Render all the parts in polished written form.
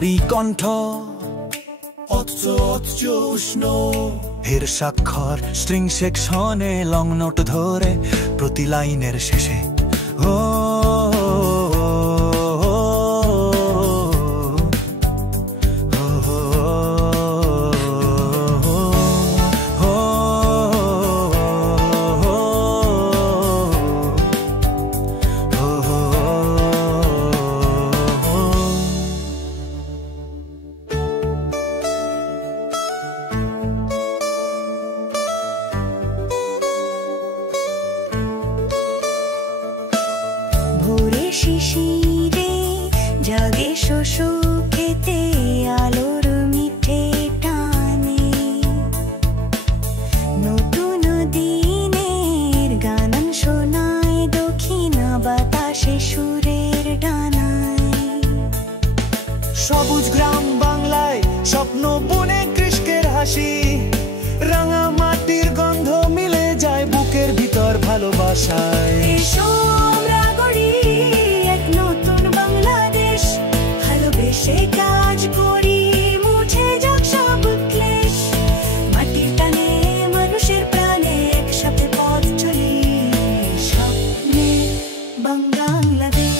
নারী কণ্ঠ অথচ উষ্ণ এর স্বাক্ষর স্ট্রিং সেকশনে লং নোট ধরে প্রতি লাইনের শেষে ও শিশিরে জাগে শোষো খেতে আলোর মিঠে টানে নতুন দিনের গান শোনায় দক্ষিণা বাতাসে সুরের ডানায় সবুজ গ্রাম বাংলায় স্বপ্ন বনে কৃষকের হাসি রাঙা মাটির গন্ধ মিলে যায় বুকের ভিতর ভালোবাসায় সে কাজ করি মুছে যাক সব ক্লেশ মাটির টানে মানুষের প্রাণে একসাথে পথ চলি স্বপ্নে বাংলাদেশ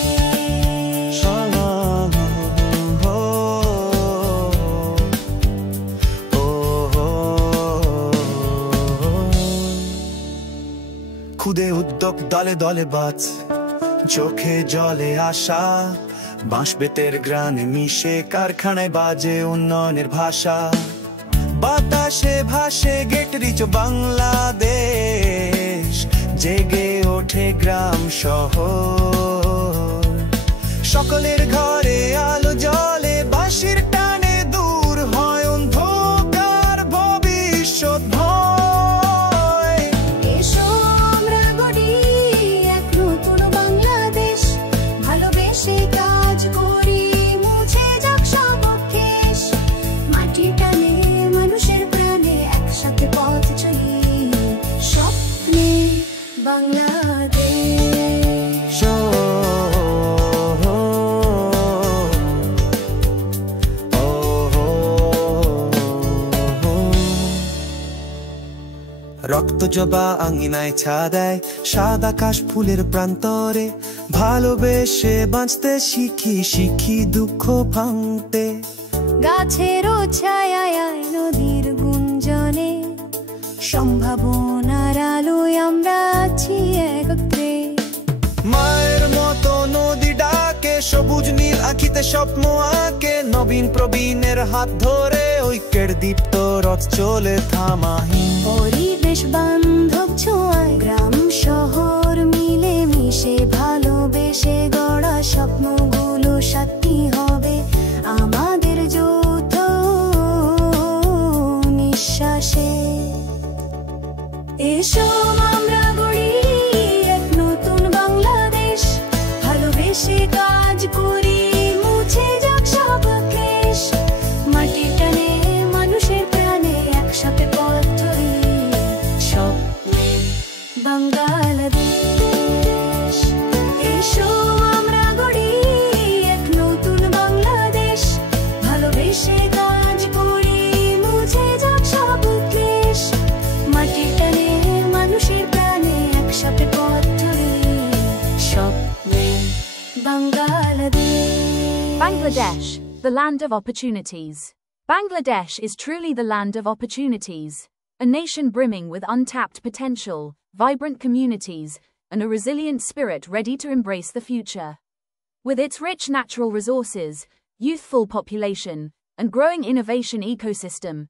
খুদে উদ্যোগ দলে দলে বাজ চোখে জলে আসা বাঁশ বেতের গ্রানে মিশে কারখানায় বাজে উন্নয়নের ভাষা বাতাসে ভাসে গেট রিচ বাংলাদেশ জেগে ওঠে গ্রাম শহর সকলের ঘরে আলো জ্বলে বাঁশির টানে দূর হয় অন্ধকার ভবিষ্যৎ ভয় এসো আমরা গড়ি এক নতুন বাংলাদেশ ভালোবেসে করি মুছে যাক সব কেশ মাটির টানে মানুষের প্রাণে একসাথে পথ চলি স্বপ্নে বাংলাদেশ রক্ত জবা আঙিনায় ছা দেয় সাদা কাশ ফুলের প্রান্তরে ভালোবেসে বাঁচতে শিখি শিখি দুঃখ ভাঙতে গাছেরও ছায়ায় নদীর গুঞ্জনে সম্ভাবনার আলোয় আমরা আছি একত্রে মায়ের মতো নদী ডাকে সবুজ নীল আঁখিতে স্বপ্ন আঁকে নবীন প্রবীণের হাত ধরে ঐক্যের দীপ্ত রথ চলে থামাহীন পরিবেশ বান্ধব ছোঁয়ায় গ্রাম শহর মিলে মিশে ভালোবেসে গড়া স্বপ্নগুলো সত্যি হবে আমাদের যৌথ নিঃশ্বাসে এসো আমরা গড়ি এক নতুন বাংলাদেশ ভালোবেসে কাজ করি মুছে যাক সব ক্লেশ মাটির টানে মানুষের প্রাণে একসাথে পথ ধরি স্বপ্নে বাংলাদেশ এসো আমরা গড়ি এক নতুন বাংলাদেশ ভালোবেসে কাজ করি মুছে যাক সব ক্লেশ মাটির টানে মানুষের প্রাণে একসাথে পথ ধরি স্বপ্নে Bangladesh Bangladesh, the land of opportunities. Bangladesh is truly the land of opportunities, a nation brimming with untapped potential, vibrant communities, and a resilient spirit ready to embrace the future. With its rich natural resources, youthful population, and growing innovation ecosystem,